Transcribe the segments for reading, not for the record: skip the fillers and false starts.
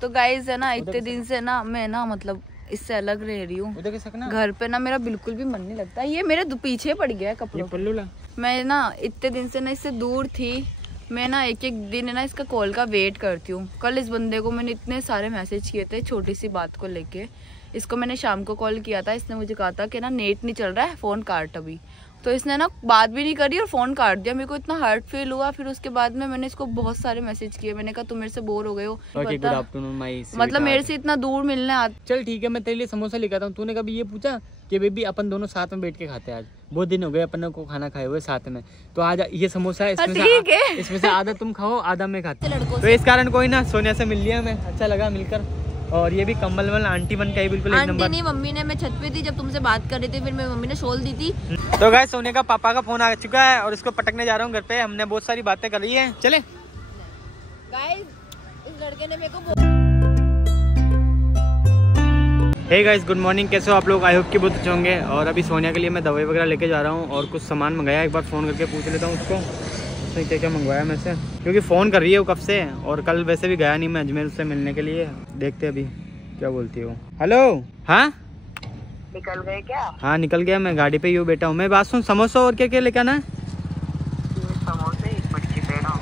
तो गाइस है ना, इतने दिन से ना मैं ना मतलब इससे अलग रह रही हूँ। घर पे ना मेरा बिल्कुल भी मन नहीं लगता। ये मेरे पीछे पड़ गया है कपड़ों। मैं ना इतने दिन से ना इससे दूर थी। मैं ना एक दिन ना इसका कॉल का वेट करती हूँ। कल इस बंदे को मैंने इतने सारे मैसेज किए थे छोटी सी बात को लेके। इसको मैंने शाम को कॉल किया था। इसने मुझे कहा था कि ना नेट नहीं चल रहा है, फोन काट अभी। तो इसने ना बात भी नहीं करी और फोन काट दिया। मेरे को इतना हर्ट फील हुआ। फिर उसके बाद में मैंने इसको बहुत सारे मैसेज किए। मैंने कहा तुम मेरे से बोर हो गए हो। मतलब मेरे से इतना दूर मिलने चल ठीक है, मैं तेरे लिए समोसा लेकर आता हूँ। तूने कभी ये पूछा कि बेबी अपन दोनों साथ में बैठ के खाते हैं? आज बहुत दिन हो गए अपन को खाना खाए हुए साथ में। तो आज ये समोसा है, इसमें से आधा तुम खाओ आधा मैं खाती हूँ। तो इस कारण कोई ना सोनिया से मिल लिया मैं, अच्छा लगा मिलकर। और ये भी कम्बल वल आंटी बन के बिल्कुल एक नंबर। नहीं, मम्मी ने, मैं छत पे थी जब तुमसे बात कर रही थी, फिर मेरी मम्मी ने शॉल दी थी। तो गाइस सोनिया का पापा का फोन आ चुका है और इसको पटकने जा रहा हूँ घर पे। हमने बहुत सारी बातें कर रही है। चले गाइस, इस लड़के ने मेरे को हे गाइस, गुड मॉर्निंग। कैसे हो आप लोग? आई होप कि बहुत अच्छे होंगे। और अभी सोनिया के लिए मैं दवाई वगैरह लेके जा रहा हूँ और कुछ सामान मंगाया। एक बार फ़ोन करके पूछ लेता हूँ उसको उसने क्या क्या मंगवाया मैं से, क्योंकि फ़ोन कर रही है वो कब से। और कल वैसे भी गया नहीं मैं अजमेर उससे मिलने के लिए। देखते अभी क्या बोलती हो। हेलो, हाँ निकल गए क्या? हाँ निकल गया, मैं गाड़ी पे ही हूँ, बैठा हूँ। मैं बात सुन, समोसा और क्या क्या लेके आना है? 3 समोसे, 1 मिर्ची पेड़ा।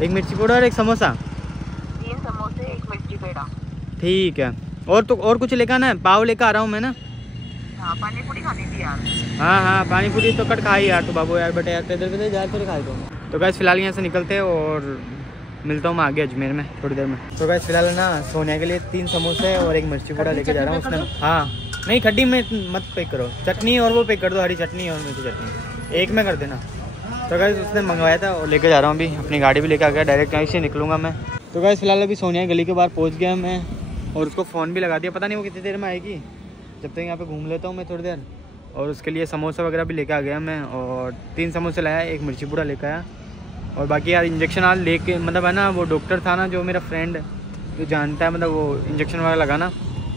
1 मिर्ची पाउडर और 1 समोसा। 3 समोसे, 1 मिर्ची पेड़ा। ठीक है। और तो और कुछ लेकर आना है? पाव लेकर आ रहा हूँ मैं ना। हाँ, पानी पूरी खानी थी यार। हाँ पानी पूरी तो कट खाई यार। तो बाबू यार बेटे यार इधर जा थोड़ी खाई दो। तो गाइस फिलहाल यहाँ से निकलते हैं और मिलता हूँ मैं आगे अजमेर में थोड़ी देर में। तो गाइस फिलहाल ना सोनिया के लिए 3 समोसे और 1 मिर्ची पूड़ा लेके जा रहा हूँ। उसने हाँ नहीं, खड्डी में मत पैक करो, चटनी और वो पैक कर दो, हरी चटनी और मिर्ची चटनी एक में कर देना। तो गाइस उसने मंगवाया था और लेके जा रहा हूँ अभी। अपनी गाड़ी भी लेके आ गया, डायरेक्ट यहीं से निकलूँगा मैं। तो गाइस फिलहाल अभी सोनिया गली के बाहर पहुँच गया मैं और उसको फ़ोन भी लगा दिया। पता नहीं वो कितनी देर में आएगी। जब तक यहाँ पे घूम लेता हूँ मैं थोड़ी देर। और उसके लिए समोसा वगैरह भी लेके आ गया मैं और 3 समोसे लाया, 1 मिर्ची पूड़ा लेकर आया। और बाकी यार इंजेक्शन आज लेके, मतलब है ना वो डॉक्टर था ना जो मेरा फ्रेंड जो जानता है, मतलब वो इंजेक्शन वगैरह लगाना,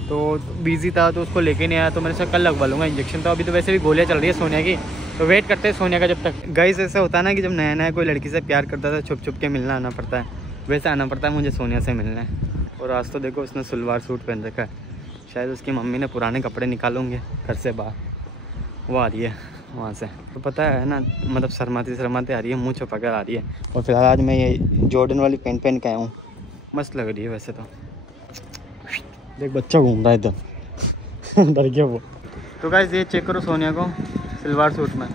तो बिज़ी था तो उसको लेके नहीं आया। तो मैंने सोचा कल लगवा लूँगा इंजेक्शन। तो अभी तो वैसे भी गोलियाँ चल रही है सोनिया की, तो वेट करते हैं सोनिया का जब तक। गाइस ऐसा होता है ना कि जब नया नया कोई लड़की से प्यार करता था छुप छुप के मिलना आना पड़ता है, वैसे आना पड़ता है मुझे सोनिया से मिलने। और आज तो देखो उसने सलवार सूट पहन रखा है। शायद उसकी मम्मी ने पुराने कपड़े निकालूंगे घर से बाहर, वो आ रही है वहाँ से। तो पता है ना, मतलब शर्माती शर्माते आ रही है, मुँह छुपा कर आ रही है। और फिलहाल आज मैं ये जॉर्डन वाली पैंट पहन के आया हूँ, मस्त लग रही है वैसे तो। देख बच्चा घूम रहा है इधर डर गया वो। तो गाइस ये चेक करो सोनिया को सलवार सूट में।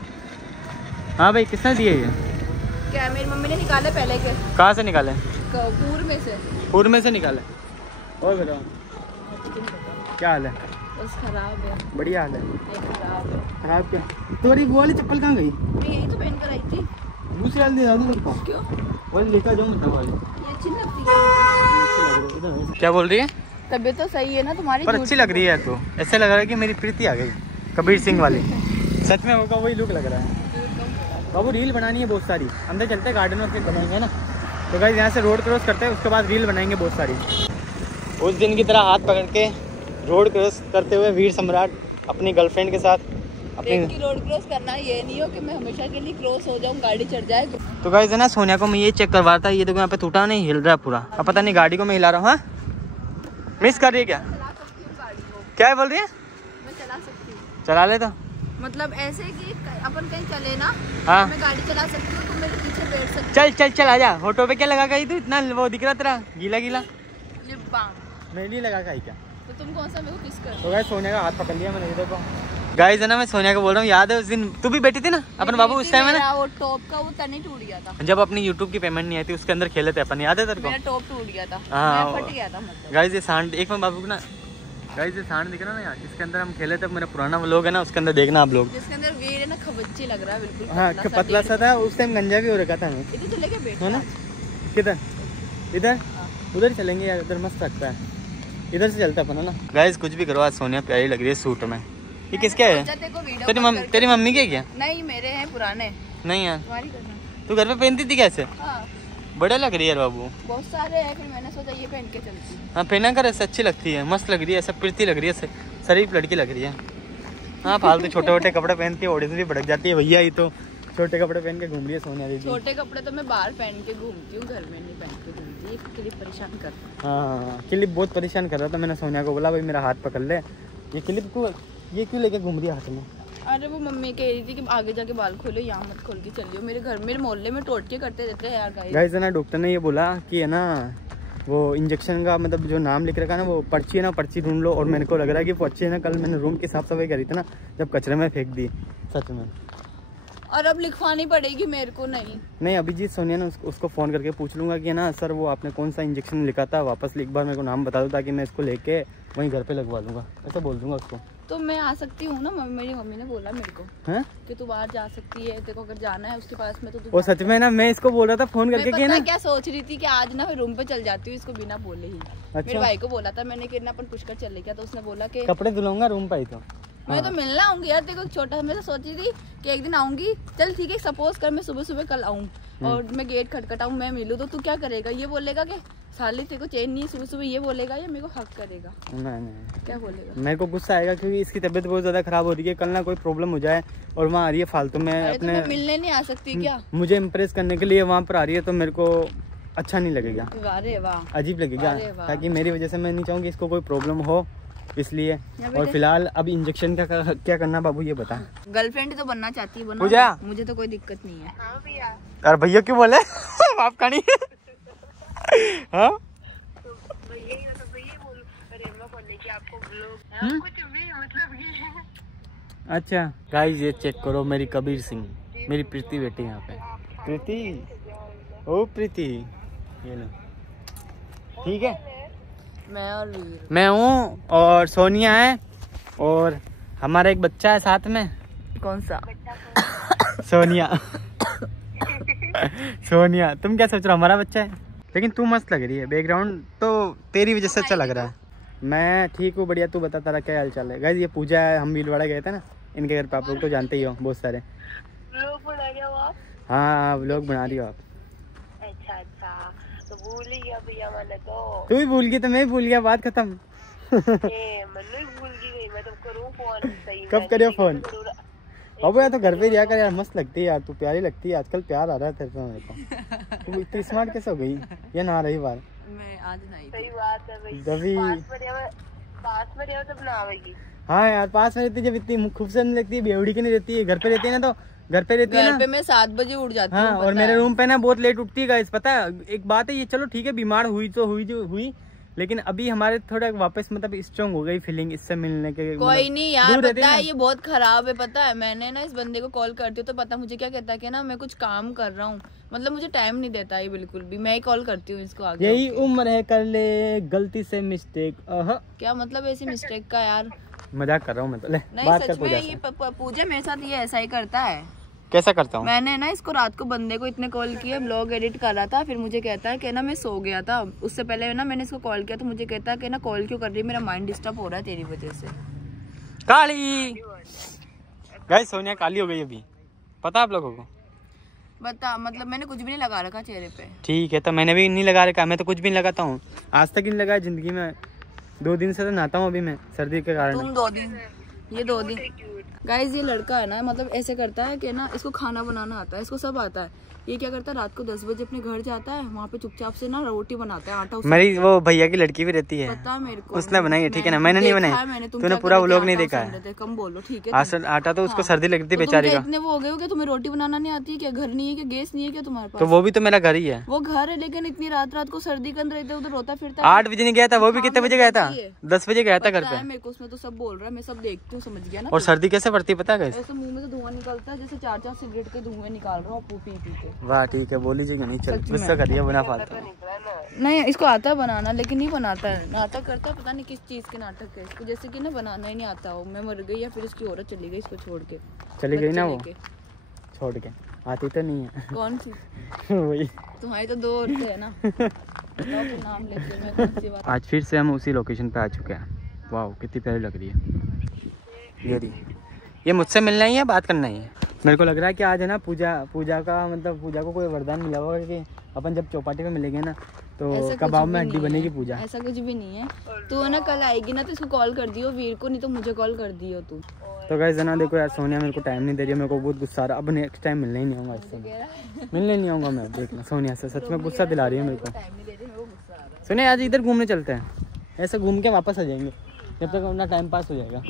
हाँ भाई किसने दिए ये? क्या मेरी मम्मी ने निकाले पहले के। कहाँ से निकाले? पूर में से। पूर में से निकाले। और बताओ क्या हाल है? बस खराब है। बढ़िया हाल है। खराब क्या? तुम्हारी वो वाली चप्पल कहाँ गई? मैं यही तो पहन कर आई थी। दूसरी वाली दे दो। क्यों? वाली लेकर जाऊँ मतलब वाली। ये अच्छी लगती है। क्या बोल रही है? तबीयत तो सही है ना तुम्हारी? पर अच्छी लग रही है। तो ऐसे लग रहा है कि मेरी प्रीति आ गई कबीर सिंह वाली। सच में होगा वही लुक लग रहा है। बाबू रील बनानी है बहुत सारी, अंदर चलते गार्डन में फिर बनाएंगे ना। तो गाइस यहाँ से रोड क्रॉस करते हैं, उसके बाद रील बनाएंगे बहुत सारी। उस दिन की तरह हाथ पकड़ के रोड क्रॉस करते हुए वीर सम्राट अपनी गर्लफ्रेंड के साथ अपनी रोड क्रॉस करना ये नहीं हो कि मैं हमेशा के लिए क्रॉस हो जाऊं, गाड़ी चढ़ जाए। तो गाइस है ना सोनिया को मैं ये चेक करवा रहा था। ये देखो यहाँ पे टूटा नहीं, हिल रहा है पूरा। अब पता नहीं गाड़ी को मैं हिला रहा हूँ। हाँ मिस कर रही है क्या? क्या बोल रही है? मैं चला सकती हूँ। चला ले तो मतलब ऐसे कि अपन कहीं चले ना, हाँ मैं गाड़ी चला सकती हूँ, तुम मेरे पीछे बैठ सकते। चल चल चल आजा। होटो पे क्या लगा गई तू? इतना वो दिख रहा तेरा गीला गीला। लिप बाम मैं नहीं लगा गई क्या? तो तुम कौन सा मेरे को किस कर? तो गाइस सोनिया का हाथ पकड़ लिया मैंने। देखो गाइस है ना, मैं सोनिया को बोल रहा हूँ, याद है उस दिन तू भी बैठी थी ना अपन बाबू उस टाइम है ना, वो टॉप का वो तनी टूट गया था जब अपनी यूट्यूब की पेमेंट नहीं आई थी, उसके अंदर खेले थे अपन, याद है तेरे को? मेरा टॉप टूट गया था। हाँ मैं फट गया था मतलब। गाइस ये सांड एक मिनट बाबू को ना, गाइस ये सांड दिख रहा ना यार, इसके अंदर हम खेले थे। मेरा पुराना व्लॉग है ना, उसके अंदर देखना आप लोग। जिसके अंदर वीर है ना, खबच्ची लग रहा है बिल्कुल। हाँ पतला सा था उस टाइम, गंजा भी हो रखा था। इधर चले के बैठ है ना? किधर? इधर उधर चलेंगे यार, इधर मस्त लगता है। इधर से चलता अपन है ना। गाइस कुछ भी करो, आज सोनिया प्यारी लग रही है सूट में। ये किसके है? तेरी मम्मी के क्या? नहीं मेरे हैं पुराने। नहीं यार तू घर पे पहनती थी कैसे? हाँ बड़ा लग रही है यार बाबू। बहुत सारे हैं, फिर मैंने सोचा ये पहन के चलती हूँ। हाँ पहना कर, ऐसे अच्छी लगती है, मस्त लग रही है, ऐसा प्रीति लग रही है, शरीफ लड़की लग रही है। हाँ फालतू छोटे छोटे कपड़े पहनती है, ऑडियंस भी भड़क जाती है। भैया ही तो छोटे कपड़े पहन के घूम रही है सोनिया दीदी। छोटे कपड़े तो मैं बाहर पहन के घूमती हूँ, घर में नहीं पहन के घूमती। ये क्लिप परेशान कर रहा है। हाँ क्लिप बहुत परेशान कर रहा था। मैंने सोनिया को बोला भाई मेरा हाथ पकड़ ले, ये क्लिप को ये क्यों लेके घूम रही है हाथ में? अरे वो मम्मी कह रही थी कि आगे जाके बाल खोलो, यहाँ मत खोल के चलियो। मेरे घर मेरे मोहल्ले में टोटके करते रहते हैं यार। गाइस है ना, डॉक्टर ने ये बोला कि है ना वो इंजेक्शन का मतलब जो नाम लिख रखा है ना वो पर्ची है ना, पर्ची ढूंढ लो। और मेरे को लग रहा है कि पर्ची है ना, कल मैंने रूम की साफ सफाई करी थी ना, जब कचरे में फेंक दी सच में। और अब लिखवानी पड़ेगी मेरे को? नहीं अभिजीत सोनिया ने उसको फ़ोन करके पूछ लूँगा कि ना सर वो आपने कौन सा इंजेक्शन लिखा था, वापस एक बार मेरे को नाम बता दो ताकि मैं इसको लेके वहीं घर पे लगवा लूँगा, ऐसा बोल दूँगा उसको। तो मैं आ सकती हूँ ना? मेरी मम्मी ने बोला मेरे को है कि तू बाहर जा सकती है, तेरे को अगर जाना है उसके पास में तो तू। वो सच में ना, मैं इसको बोल रहा था फ़ोन करके कि ना क्या सोच रही थी कि आज ना मैं रूम पे चल जाती हूँ इसको बिना बोले ही। अच्छा। मेरे भाई को बोला था मैंने कि ना अपन पुष्कर चले गया, तो उसने बोला कि कपड़े धुलूंगा रूम पे ही। तो मैं तो मिलना आऊंगी यार तेरे को। छोटा मैं तो सोच रही थी कि एक दिन आऊंगी। चल ठीक है, सपोज कर मैं सुबह सुबह कल आऊँ और मैं गेट खटखटाऊँ, मैं मिलूँ, तो तू क्या करेगा? ये बोलेगा कि साली तेरे को चैन नहीं सुबह सुबह, ये बोलेगा या मेरे को हक करेगा? नहीं क्या बोलेगा? मेरे को गुस्सा आएगा क्योंकि इसकी तबीयत बहुत ज्यादा खराब हो रही है। कल ना कोई प्रॉब्लम हो जाए और वहाँ आ रही है फालतू में अपने। तो मैं मिलने नहीं आ सकती क्या? मुझे इम्प्रेस करने के लिए वहाँ पर आ रही है तो मेरे को अच्छा नहीं लगेगा, अरे वाह अजीब लगेगा। ताकि मेरी वजह से मैं नहीं चाहूँगी इसको कोई प्रॉब्लम हो, इसलिए। और फिलहाल अब इंजेक्शन क्या करना बाबू ये बता। गर्लफ्रेंड तो बनना चाहती है, बना। पूजा मुझे तो कोई दिक्कत नहीं है। हाँ भैया। अरे भैया क्यों बोले? आपका नहीं हाँ तो भैया तो भैया बोलो, अरे मैं बोलने की आपको ब्लॉग कुछ भी मतलब ये। अच्छा गाइस ये चेक करो, मेरी कबीर सिंह, मेरी प्रीति बेटी यहाँ पे। प्रीति, ओ प्रीति, ये लो ठीक है। मैं हूँ और सोनिया है और हमारा एक बच्चा है साथ में। कौन सा? सोनिया सोनिया तुम क्या सोच रहे हो? हमारा बच्चा है। लेकिन तू मस्त लग रही है, बैकग्राउंड तो तेरी वजह से अच्छा लग रहा है। मैं ठीक हूँ, बढ़िया। तू बता तेरा क्या हाल चाल है? गाइस ये पूजा है, हम भीलवाड़ा गए थे ना इनके घर पे, आप लोग तो जानते ही हो बहुत सारे। व्लॉग बना रहे हो आप? हाँ व्लॉग बना रही हो आप। अच्छा तो भूल ही गया भैया मैंने तो। तू भी भूल गई तो मैं भी भूल गया, बात खत्म। मैं भूल गई, मैं तो करूँ फोन सही। कब करियो फोन बाबू? यार तो घर पे रिया कर यार, मस्त लगती है यार, तू प्यारी लगती है। आजकल प्यार आ रहा है तेरे से मेरे को। तू इतनी स्मार्ट कैसे हो गई? ये ना रही बार मैं आज नहीं। सही बात है भाई। जभी पास में रहो तब ना आवेगी। हाँ यार पास में रहती, जब इतनी खूबसूरत नहीं लगती है, बेवड़ी की नहीं रहती है। घर पे रहती है ना, तो घर पे रहती है ना। घर पे मैं 7 बजे उठ जाती हूँ। हाँ और मेरे रूम पे ना बहुत लेट उठती है गाइस, पता है। एक बात है ये, चलो ठीक है बीमार हुई तो हुई जो हुई, लेकिन अभी हमारे थोड़ा वापस मतलब स्ट्रॉन्ग हो गई फीलिंग इससे मिलने के। कोई नहीं यार, पता है ये बहुत खराब है। पता है मैंने ना इस बंदे को कॉल करती हूँ तो पता मुझे क्या कहता है कि ना मैं कुछ काम कर रहा हूँ, मतलब मुझे टाइम नहीं देता है बिल्कुल भी। मैं ही कॉल करती हूँ इसको आगे। यही उम्र है कर ले गलती से मिस्टेक। क्या मतलब ऐसी मिस्टेक का यार? मजाक कर रहा हूँ मैं तो। ले नहीं बात सच कर में ये पूजा मेरे साथ ये ऐसा ही करता है। कैसा करता हूँ? मैंने ना इसको रात को बंदे को इतने कॉल किए, ब्लॉग एडिट कर रहा था, फिर मुझे कहता है कि ना मैं सो गया था। उससे पहले ना मैंने इसको कॉल किया तो मुझे कहता है कि ना कॉल क्यों कर रही है, मेरा माइंड डिस्टर्ब हो रहा है तेरी वजह से। काली गाइस सोनिया काली हो गई अभी, पता आप लोगों को? बता मतलब मैंने कुछ भी नहीं लगा रखा चेहरे पे। ठीक है तो मैंने भी नहीं लगा रखा, मैं तो कुछ भी नहीं लगाता हूँ आज तक ही नहीं लगाया जिंदगी में। 2 दिन से तो नहाता हूँ अभी मैं सर्दी के कारण। तुम 2 दिन, ये 2 दिन। गाइस ये लड़का है ना, मतलब ऐसे करता है कि ना इसको खाना बनाना आता है, इसको सब आता है। ये क्या करता है, रात को 10 बजे अपने घर जाता है, वहाँ पे चुपचाप से ना रोटी बनाता है, आटा। मेरी वो भैया की लड़की भी रहती है, पता है मेरे को, उसने बनाई है। ठीक है ना, मैंने नहीं बनाई, तूने पूरा व्लॉग नहीं देखा है। कम बोलो ठीक है। आटा तो उसको सर्दी लगती है बेचारी का। इतने वो हो गए हो क्या? तुम्हें रोटी बनाना नहीं आती है क्या? घर नहीं है क्या? गैस नहीं है क्या तुम्हारे पास? तो वो भी तो मेरा घर ही है। वो घर है लेकिन इतनी रात रात को सर्दी के अंदर इधर उधर रोता फिरता। 8 बजे नहीं गया था, वो भी कितने बजे गया था? 10 बजे गया था घर पे। मेरे को उसमें तो सब बोल रहा है, मैं सब देखती हूँ, समझ गया ना। और सर्दी कैसे पड़ती है पता है? ऐसे मुंह में तो धुआं निकलता है जैसे 4-4 सिगरेट के धुएं निकाल रहा हूँ पी के। वाह ठीक है, बोल लीजिए नहीं, चल गुस्सा करिए बना फालतू। नहीं इसको आता है बनाना लेकिन नहीं बनाता है, नाटक करता है। पता नहीं किस चीज के नाटक है इसको, जैसे कि ना बनाना ही नहीं आता हो। मैं मर गई या फिर इसकी औरत चली गई इसको छोड़ के। चली गई ना वो छोड़ के, आती तो नहीं है। कौन सी? वही तुम्हारी तो 2 औरतें है ना। नाम लेके मैं कौन सी बात। आज फिर से हम उसी लोकेशन पे आ चुके हैं। वाह कितनी प्यारी लग रही है ये मुझसे मिलना ही है, बात करना ही है। मेरे को लग रहा है कि आज है ना पूजा का मतलब पूजा को कोई वरदान मिला होगा कि अपन जब चौपाटी पे मिलेंगे ना तो कबाब में हड्डी बनेगी पूजा। ऐसा कुछ भी नहीं है। तू ना कल आएगी ना तो इसको कॉल कर दियो वीर को, नहीं तो मुझे कॉल कर दियो तू। तो गाइस जना देखो यार सोनिया मेरे को टाइम नहीं दे रही है, मेरे को बहुत गुस्सा आ रहा है। अब नेक्स्ट टाइम मिलने ही नहीं आऊँगा इससे, मिलने नहीं आऊँगा मैं। देखना सोनिया से सच में गुस्सा दिला रही है मेरे को। सोनिया आज इधर घूमने चलते हैं, ऐसे घूम के वापस आ जाएंगे जब तक अपना टाइम पास हो जाएगा।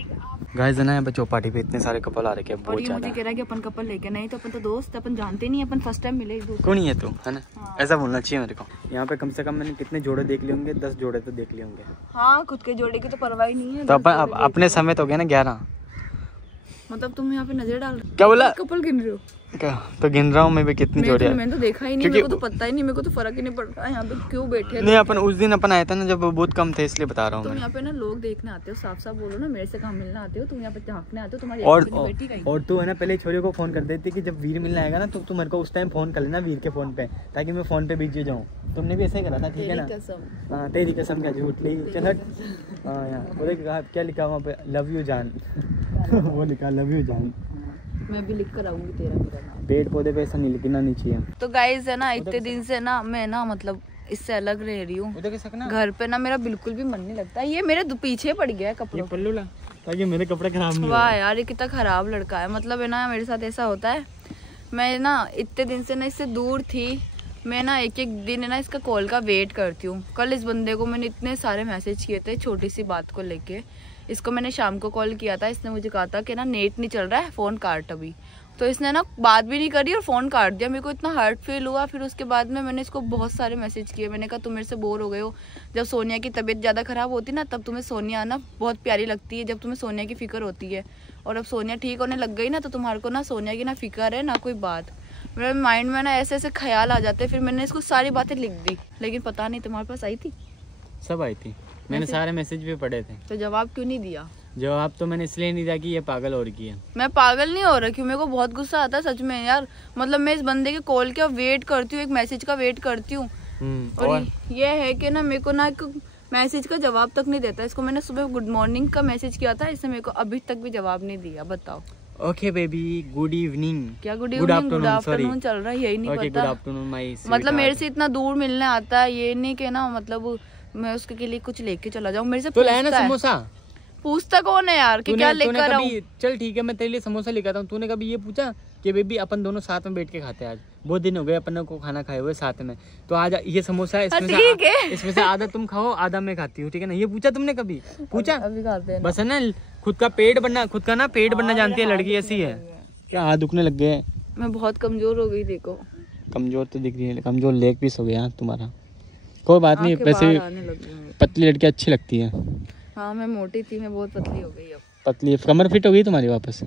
गाइस जना यहाँ पे चौपाटी पे इतने सारे कपल आ रखे हैं, बहुत ज्यादा। मुझे कह रहा है कि अपन कपल लेके नहीं, तो अपन तो दोस्त, अपन जानते नहीं, अपन फर्स्ट टाइम मिले एक दूसरे। कौन है तू, है ना? हाँ। ऐसा बोलना चाहिए मेरे को। यहाँ पे कम से कम मैंने कितने जोड़े देख लिए होंगे, 10 जोड़े तो देख लिए होंगे। हाँ, खुद के जोड़े की तो परवाह नहीं है। तो अपन अपने समय तो हो गया ना 11। मतलब तुम यहाँ पे नजर डाल रहे हो? क्या बोला? कपल गिन रहे हो क्या? तो गिन रहा हूँ मैं भी कितनी जोड़े हैं। मैंने तो देखा ही नहीं, मेरे को तो पता ही नहीं, मेरे को तो फर्क ही नहीं पड़ रहा यहाँ पे क्यों बैठे। नहीं अपन उस दिन अपन आया था ना जब बहुत कम थे, इसलिए बता रहा हूँ। तुम यहाँ पे ना लोग देखने आते हो, साफ साफ बोलो ना, मेरे से कहाँ मिलना आते हो तुम, यहाँ पे झाँकने आते हो। तुम्हारी और तू है ना पहले छोरी को फोन कर देती कि जब वीर मिलने आएगा ना तो तू मेरे को उस टाइम फोन कर लेना वीर के फोन पे, ताकि मैं फोन पे बिजी जाऊँ। तुमने भी ऐसा ही करा था, ठीक है ना? हाँ तेरी कसम क्या झूठ ली। चल हट। हाँ यहाँ क्या लिखा वहाँ पे, लव यू जान। वो लिखा लव यू जान। मैं भी लिख कर आऊंगी तेरा मेरा नाम। पेड़ पौधे पे ऐसा नहीं लिखना नहीं चाहिए। तो गाइस है ना, इतने दिन से ना मैं ना मतलब इससे अलग रह रही हूँ। घर पे ना मेरा बिल्कुल भी मन नहीं लगता। ये मेरे पीछे पड़ गया है कपड़ों पल्लू ला, ताकि मेरे कपड़े खराब नहीं। वाह यार, ये कितना खराब लड़का है। मतलब है ना मेरे साथ ऐसा होता है, मैं ना इतने दिन से ना इससे दूर थी। मैं ना एक एक दिन है ना इसका कॉल का वेट करती हूँ। कल इस बंदे को मैंने इतने सारे मैसेज किए थे छोटी सी बात को लेके। इसको मैंने शाम को कॉल किया था, इसने मुझे कहा था कि ना नेट नहीं चल रहा है, फ़ोन काट अभी। तो इसने ना बात भी नहीं करी और फ़ोन काट दिया। मेरे को इतना हर्ट फील हुआ। फिर उसके बाद में मैंने इसको बहुत सारे मैसेज किए। मैंने कहा तुम मेरे से बोर हो गए हो। जब सोनिया की तबीयत ज़्यादा ख़राब होती ना तब तुम्हें सोनिया ना बहुत प्यारी लगती है, जब तुम्हें सोनिया की फ़िक्र होती है। और अब सोनिया ठीक होने लग गई ना तो तुम्हारे को ना सोनिया की ना फिक्र है ना कोई बात। मेरे माइंड में ना ऐसे ऐसे ख्याल आ जाते। फिर मैंने इसको सारी बातें लिख दी, लेकिन पता नहीं तुम्हारे पास आई थी? सब आई थी, मैंने सारे मैसेज भी पढ़े थे। तो जवाब क्यों नहीं दिया? जवाब तो मैंने इसलिए नहीं दिया कि ये पागल हो रही है। मैं पागल नहीं हो रही हूँ, मेरे को बहुत गुस्सा आता है सच में यार। मतलब मैं इस बंदे के कॉल का वेट करती हूँ, एक मैसेज का वेट करती हूँ। और ये है कि ना मेरे को ना एक मैसेज का जवाब तक नहीं देता। इसको मैंने सुबह गुड मॉर्निंग का मैसेज किया था, इसने मेरे को अभी तक भी जवाब नहीं दिया। बताओ। Okay baby, good evening. क्या गुड इवनिंग? गुड आफ्टरनून चल रहा है, यही नहीं पता। Good afternoon my sweet. मतलब मेरे से इतना दूर मिलने आता है, ये नहीं कि ना मतलब मैं उसके लिए कुछ लेके चला जाऊँ। मेरे से तो लाया ना समोसा। पूछता कौन है यार कि क्या लेकर आऊं? चल ठीक है मैं तेरे लिए समोसा लेकर आता हूँ। तूने कभी ये पूछा कि बेबी अपन दोनों साथ में बैठ के खाते हैं? आज बहुत दिन हो गए अपन को खाना खाए हुए साथ में, तो आज ये समोसा इसमें से आधा तुम खाओ आधा मैं खाती हूँ, ठीक है ना? ये पूछा तुमने कभी? पूछा? अभी खाते हैं। बस है ना, खुद का ना पेट बनना जानती है लड़की, ऐसी है। क्या हाथ दुखने लग गए? मैं बहुत कमजोर हो गई। देखो कमजोर तो दिख रही है, कमजोर लेग पीस हो गया तुम्हारा। कोई बात नहीं, वैसे पतली लड़की अच्छी लगती है। हाँ मैं मोटी थी, मैं बहुत पतली हो गई अब। पतली कमर फिट हो गई तुम्हारी वापस।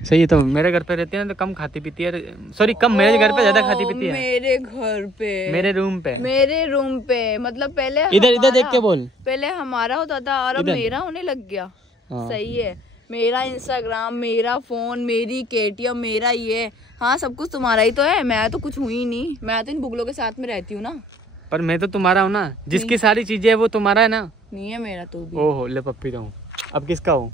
सही है। तो मेरे घर पे रहती है ना तो कम खाती पीती है, सॉरी कम मेरे घर पे ज्यादा खाती पीती है। मेरे घर पे, मेरे रूम पे मतलब पहले इधर देख के बोल। पहले हमारा होता था और अब मेरा होने लग गया। सही है, मेरा इंस्टाग्राम, मेरा फोन, मेरी केटीएम, मेरा ये। हाँ सब कुछ तुम्हारा ही तो है, मैं तो कुछ हुई ही नहीं। मैं तो इन बुगलों के साथ में रहती हूँ ना। पर मैं तो तुम्हारा हूँ ना, जिसकी सारी चीजें है वो तुम्हारा है ना। नहीं है मेरा तो भी। ओहो ले पप्पी तो हूँ, अब किसका हूँ?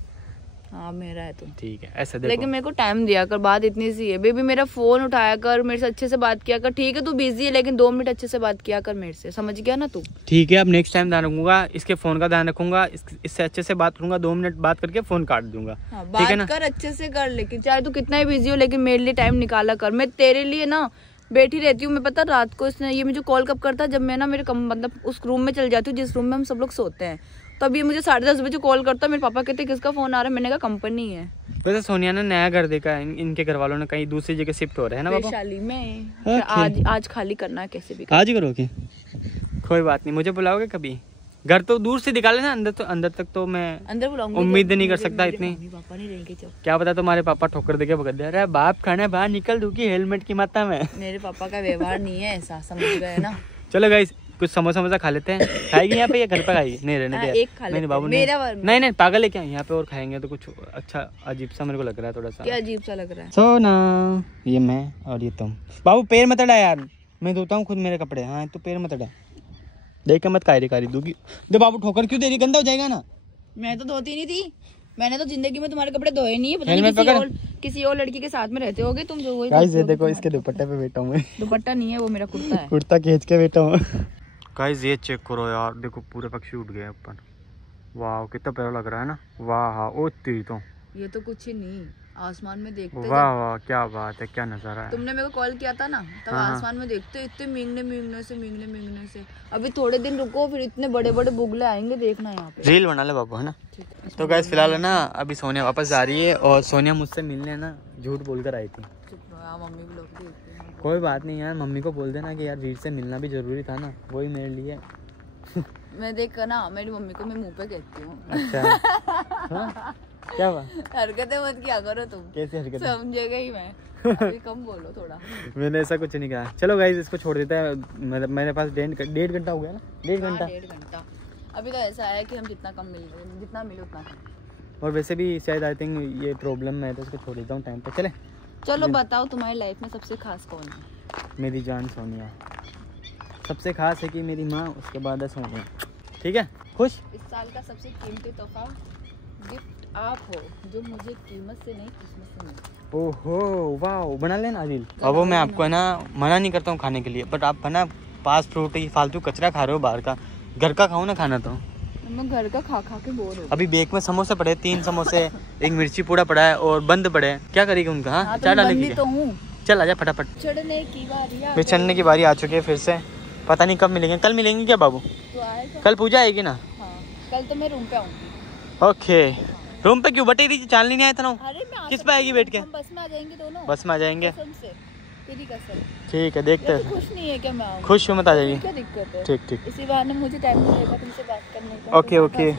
हाँ मेरा है तो ठीक है ऐसा देखो। लेकिन मेरे को टाइम दिया कर, बात इतनी सी है। बेबी मेरा फोन उठाया कर, मेरे से अच्छे से बात किया कर। ठीक है तू बिजी है लेकिन 2 मिनट अच्छे से बात किया कर मेरे से, समझ गया ना तू? ठीक है अब नेक्स्ट टाइम ध्यान रखूंगा, इसके फोन का ध्यान रखूंगा, इससे अच्छे से बात करूंगा। 2 मिनट बात करके फोन काट दूंगा। बात कर अच्छे से कर, लेकिन चाहे तू कितना ही बिजी हो लेकिन मेरे लिए टाइम निकाला कर। मैं तेरे लिए ना बैठी रहती हूँ। मैं पता रात को इसने ये मुझे कॉल कब करता है, जब मैं ना मेरे मतलब उस रूम में चल जाती हूँ जिस रूम में हम सब लोग सोते हैं, तब ये मुझे 10:30 बजे कॉल करता है। मेरे पापा कहते किसका फोन आ रहा है? मैंने कहा कंपनी है। वैसे सोनिया ने नया घर देखा है, इनके घर वालों ने कहीं दूसरी जगह शिफ्ट हो रहे हैं ना बाबा। वैशाली में। आज खाली करना है कैसे भी। आज ही करोगे? कोई बात नहीं, मुझे बुलाओगे कभी? घर तो दूर से दिखा लेना, अंदर तक तो मैं अंदर बुलाऊंगी। उम्मीद नहीं कर सकता इतनी। पापा नहीं रहेंगे जब। क्या पता तुम्हारे पापा ठोकर देके भगा दे। अरे बाप खाना बाहर निकल दूंगी हेलमेट की माता में। मेरे पापा का व्यवहार नहीं है ऐसा, समझ गए ना? चलो गाइस कुछ समोसा खा लेते हैं। खाएगी यहाँ पे या घर पर खाएगी? नहीं रहने दे। एक खा लेते बाबू नहीं पागल है क्या? यहाँ पे और खाएंगे तो कुछ अच्छा अजीब सा मेरे को लग रहा है थोड़ा सा। क्या अजीब सा लग रहा है? सोना ये मैं और ये तुम। बाबू पैर मत अड़ा यार, मैं धोता हूँ खुद मेरे कपड़े। हाँ तो पैर मत अड़ा, देख के मत कारी दूंगी। दे बाबू ठोकर क्यों दे रही? गंदा हो जाएगा ना। मैं तो धोती नहीं थी, मैंने तो जिंदगी में तुम्हारे कपड़े धोए नहीं है। पता नहीं किसी और लड़की के साथ में रहते होगे तुम जो। वही गाइस ये देखो इसके दुपट्टे पे बैठा हूँ मैं। दुपट्टा नहीं है वो मेरा कुर्ता है। कुर्ता खींच के बैठा हूँ। गाइस ये चेक करो यार, देखो पूरे पक्षी उड़ गए ऊपर। वाह कितना प्यारा लग रहा है ना। वाह हाँ ओ तेरी तो ये तो कुछ ही नहीं, आसमान में देखते। वाह वाह क्या बात है, क्या नजारा है। तुमने मेरे को कॉल किया था ना, तब हाँ। आसमान में देखते इतने मिंगने से। अभी थोड़े दिन रुको, फिर इतने बड़े बड़े बुगले आएंगे, देखना यहाँ पे। रील बना ले बाबू, है ना। तो गाइस फिलहाल है ना, अभी सोनिया वापस जा रही है और सोनिया मुझसे मिलने ना झूठ बोलकर आई थी। मम्मी ब्लॉग देखती है। कोई बात नहीं यार, मम्मी को बोल देना कि यार वीर से मिलना भी जरूरी था ना, वही मेरे लिए। मैं देख ना मेरी मम्मी को मैं मुंह पे कहती हूँ। अच्छा हाँ? क्या बात, हरकतें मत किया करो तुम। कैसे हरकतें? समझेगा ही मैं। अभी कम बोलो थोड़ा। मैंने ऐसा कुछ नहीं कहा। चलो गाइस इसको छोड़ देता है, मेरे पास 1.5 घंटा हो गया ना। 1.5 घंटा। 1.5 घंटा। अभी तो ऐसा है कि हम जितना कम मिल रहे हैं, जितना मिले उतना कम। और वैसे भी शायद आई थिंक ये प्रॉब्लम है, तो इसको छोड़ देता हूँ टाइम पे। चले चलो बताओ, तुम्हारी लाइफ में सबसे खास कौन है? मेरी जान सोनिया। सबसे खास है कि मेरी माँ, उसके बाद है सोनिया। ठीक है, खुश? इस साल का सबसे कीमती तोहफा गिफ्ट आप हो, जो मुझे कीमत से नहीं किस्मत से मिला। ओहो वाह, बना लेना आदिल। अब वो मैं आपको है ना मना नहीं करता हूँ खाने के लिए, बट आप है ना फास्ट फूड फालतू कचरा खा रहे हो बाहर का। घर का खाओ ना खाना। तो मैं घर का खा खा के बोर हो। अभी बेक में समोसे पड़े, 3 समोसे, एक मिर्ची पूड़ा पड़ा है और बंद पड़े हैं। क्या करेगी उनका? हाँ चाय डालने की तो हूँ। चल आजा फटाफट। चढ़ने की बारी फिर चढ़ने की बारी आ चुकी है फिर से। पता नहीं कब मिलेंगे, कल मिलेंगे क्या बाबू? तो आएगा। कल पूजा आएगी ना? हाँ, कल तो मैं रूम पे आऊंगी। ओके, रूम पे क्यों? बटेरी चाल नहीं आया था ना। अरे मैं किस पे आएगी बैठ के? हम बस में आ जाएंगे दोनों। बस में आ जाएंगे, कसम से, तेरी कसम। ठीक है देखते ये हैं। तो खुश नहीं है क्या मैं आऊंगी? खुश हूँ, मत आ जाइए। क्या दिक्कत है? ठीक ठीक, इसी बहाने मुझे टाइम मिलेगा तुमसे बात करने का। Okay okay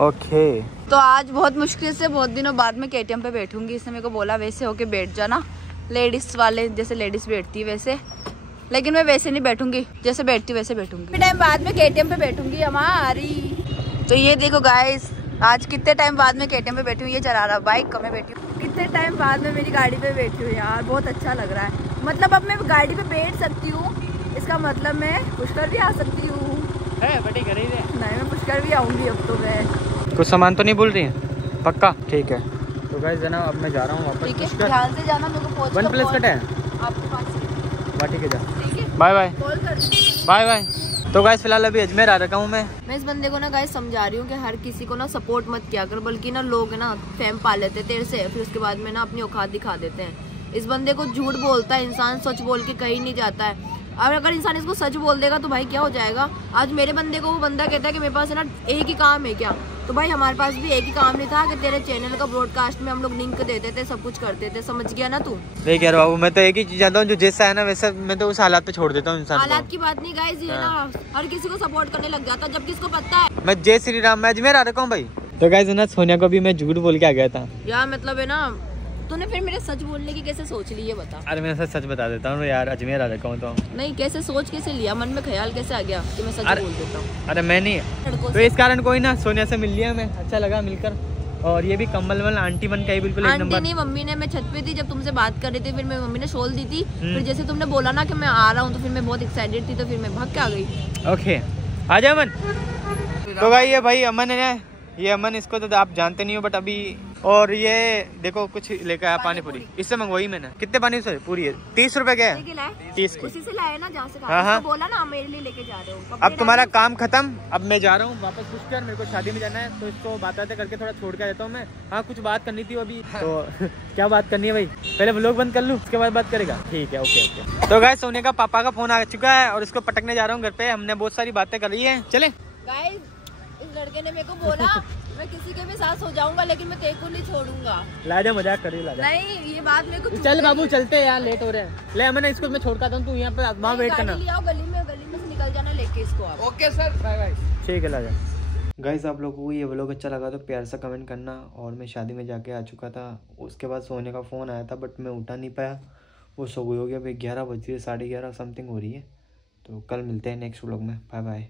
okay. तो आज बहुत मुश्किल से बहुत दिनों बाद में केटीएम पे बैठूंगी। इसने मेरे को बोला वैसे होके बैठ जाना, लेडीज वाले जैसे लेडीज बैठती है वैसे, लेकिन मैं वैसे नहीं बैठूंगी, जैसे बैठती वैसे बैठूंगी। टाइम बाद में केटीएम पे बैठूंगी हमारी। तो ये देखो गाइस, आज कितने टाइम बाद में केटीएम पे बैठी हूँ। ये चला रहा बाइक का, मैं बैठी हूँ कितने टाइम बाद में मेरी गाड़ी पे बैठी हूँ यार, बहुत अच्छा लग रहा है। मतलब अब मैं गाड़ी पे बैठ सकती हूँ, इसका मतलब मैं पुष्कर भी आ सकती हूँ। नहीं, मैं पुष्कर भी आऊंगी अब तो। मैं कुछ सामान तो नहीं भूल रही है? पक्का ठीक है। तो गाइस जना अब मैं जा रहा हूँ वापस। ठीक है, ध्यान से जाना, मेरे को पहुंच वन प्लस कट है आपके पास। वाह ठीक है, जा ठीक है, बाय बाय कॉल कर। Bye bye. तो गाइस फिलहाल अभी अजमेर आ रखा हूँ मैं। मैं इस बंदे को ना गाइस समझा रही हूँ कि हर किसी को ना सपोर्ट मत किया कर, बल्कि ना लोग है ना फैम पा लेते तेरे से, फिर उसके बाद में ना अपनी औकात दिखा देते हैं। इस बंदे को झूठ बोलता है इंसान, सच बोल के कहीं नहीं जाता है। और अगर इंसान इसको सच बोल देगा तो भाई क्या हो जाएगा। आज मेरे बंदे को वो बंदा कहता है कि मेरे पास है ना एक ही काम है क्या, तो भाई हमारे पास भी एक ही काम नहीं था कि तेरे चैनल का ब्रॉडकास्ट में हम लोग लिंक देते थे, सब कुछ करते थे। समझ गया ना तू? देख यार बाबू, मैं तो एक ही चीज जानता हूँ, जो जैसा है ना वैसा मैं तो उस हालात पे छोड़ देता हूँ इंसान को। हालात की बात नहीं गाइस, ये ना हर किसी को सपोर्ट करने लग जाता है, जबकि इसको पता है। मैं जय श्री राम, मैं अजमेर आ रखा हूँ भाई। तो गाइस ना सोनिया को भी मैं झूठ बोल के आ गया था यार। मतलब है ना, तूने फिर मेरे सच बोलने की कैसे सोच ली ये बता। अरे मैं सच बता देता हूँ यार, अजमेर आ रखा हूँ तो। नहीं, कैसे सोच कैसे लिया, मन में ख्याल कैसे आ गया कि मैं सच बोल देता हूँ? अरे मैं नहीं, लड़कों तो इस कारण कोई ना सोनिया से मिल लिया मैं, अच्छा लगा मिलकर। और ये भी कम्बल वम्बल आंटी बन के आई बिल्कुल एक आंटी नंबर। नहीं, मम्मी ने, मैं छत पे थी जब तुमसे बात कर रही थी, फिर मेरी मम्मी ने शॉल दी थी। फिर जैसे तुमने बोला ना कि मैं आ रहा हूँ, तो फिर मैं बहुत एक्साइटेड थी, तो फिर मैं भाग के आ गई। ओके आ जा अमन। तो भाई ये भाई अमन है, ये अमन, इसको तो आप जानते नहीं हो बट अभी। और ये देखो कुछ लेकर आया पानी पूरी, इससे मंगवाई मैंने। कितने पानी से पूरी है? 30 रुपए क्या है? 30 की। उसी से लाए ना जहाँ से हाँ हाँ, बोला ना मेरे लिए लेके जा रहे हो। अब तुम्हारा काम खत्म, अब मैं जा रहा हूँ वापस। कुछ कर, मेरे को शादी में जाना है, तो इसको बात करके थोड़ा छोड़ के देता हूँ मैं। हाँ कुछ बात करनी थी अभी तो क्या बात करनी है भाई? पहले व्लॉग बंद कर लूँ, उसके बाद बात करेगा। ठीक है ओके ओके। तो गाइस सोनिया का पापा का फोन आ चुका है और इसको पटकने जा रहा हूँ घर पे। हमने बहुत सारी बातें कर ली है, चले। गाइस इस लड़के ने मेरे को बोला मैं किसी के भी साथ हो जाऊंगा, लेकिन मैं तेरे को नहीं छोड़ूंगा। लाजा मजाक कर रही, लाजा। नहीं, ये बात मेरे को चल बाबू चलते यार, लेट हो रहे हैं। ले मैंने इसको मैं छोड़ का तू यहाँ पे वहाँ वेट करना। ले आओ, गली में से निकल जाना लेके इसको आप। Okay sir, bye bye. ठीक है लाजा। गाइस आप लोगों को ये व्लॉग अच्छा लगा तो प्यार सा कमेंट करना। और मैं शादी में जाके आ चुका था, उसके बाद सोने का फ़ोन आया था बट मैं उठा नहीं पाया, वो सो गई हो गया। अभी 11 बज रही है, 11:30 समथिंग हो रही है। तो कल मिलते हैं नेक्स्ट व्लॉग में, बाय बाय।